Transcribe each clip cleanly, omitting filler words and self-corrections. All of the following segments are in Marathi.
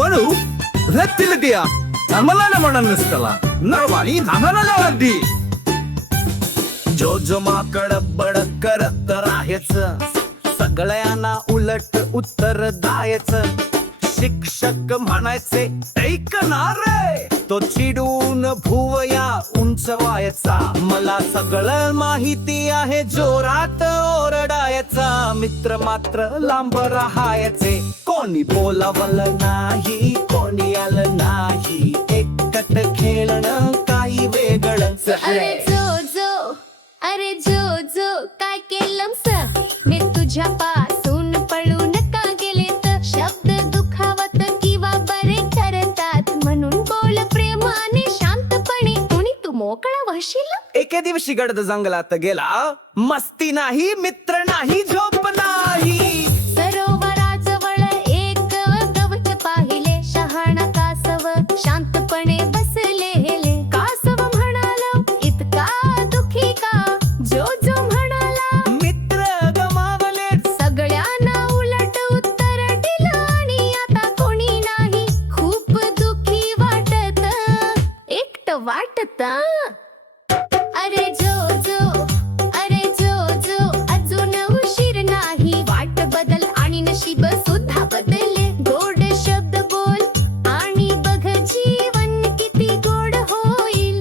ಬಲು ರತ್ತಿಲಿದೆಯಾ ನಮ್ಮಲ್ಲ ಮನಸ್ಸಲ್ಲ नरवाणी नानाला वादी जो जो माकड बडक करत राहायचं सगळ्यांना उलट उत्तर द्यायचं शिक्षक म्हणायचे ऐकणार तो चिडून भुवया उंचवायचा मला सगळं माहिती आहे जोरात ओरडायचा मित्र मात्र लांब राहायचे कोणी बोलावलं नाही कोणी आलं नाही एकट खेळणं काही वेगळंच अरे जो जो काय केलंस मी तुझ्यापासून पळून का गेले तर शब्द दुखावत किंवा बरे करतात म्हणून बोल प्रेमाने शांतपणे कोणी तू मोकळा वशील एके दिवशी गडद जंगलात गेला मस्ती नाही मित्र नाही झोप नाही सरोवराजवळ एक गवत पाहिले शहाणा कासव शांतपणे बसलेले कासव म्हणाला इतका दुखी का जो जो म्हणाला मित्र गमावले सगळ्यांना उलट उत्तर दिलं आणि आता कोणी नाही खूप दुखी वाटत एकट वाटत अरे जो अजून उशीर नाही वाट बदल आणि नशीब सुद्धा बदलले गोड शब्द बोल आणि बघ जीवन किती गोड होईल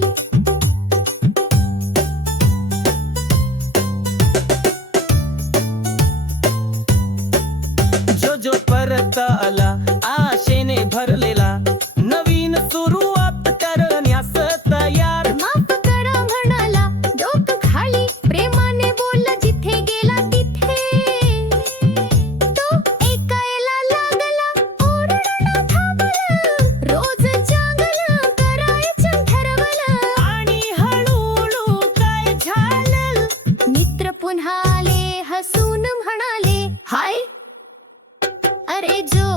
जो जो परत आला आशेने भरलेला नवीन सुरुवात करण्यास तयार माफ करा म्हणाला डोकं खाली प्रेमाने बोलला जिथे गेला तिथे तो ऐकायला लागला ओरडणं थांबलं रोज जागला करायचं ठरवलं आणि हळूहळू काय झालं मित्र पुन्हा आले हसून म्हणाले हाय अरे जो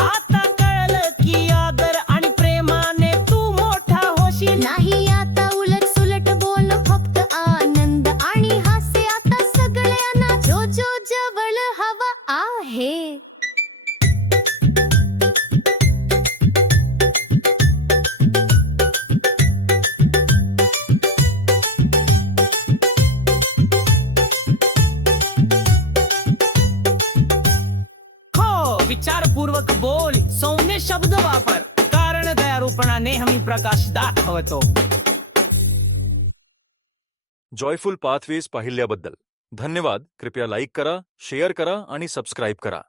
आता कळलं की आदर आणि प्रेमाने तू मोठा होशील नाही आता उलट सुलट बोल फक्त आनंद आणि हास्य आता सगळ्यांना जो जवळ हवा आहे हो विचारपूर्वक बोल सौम्य शब्द वापर कारण दयारूपणा नेहमी प्रकाश दाखवतो जॉयफुल पाथवेज पाहिल्याबद्दल धन्यवाद. कृपया लाईक करा, शेअर करा आणि सबस्क्राईब करा.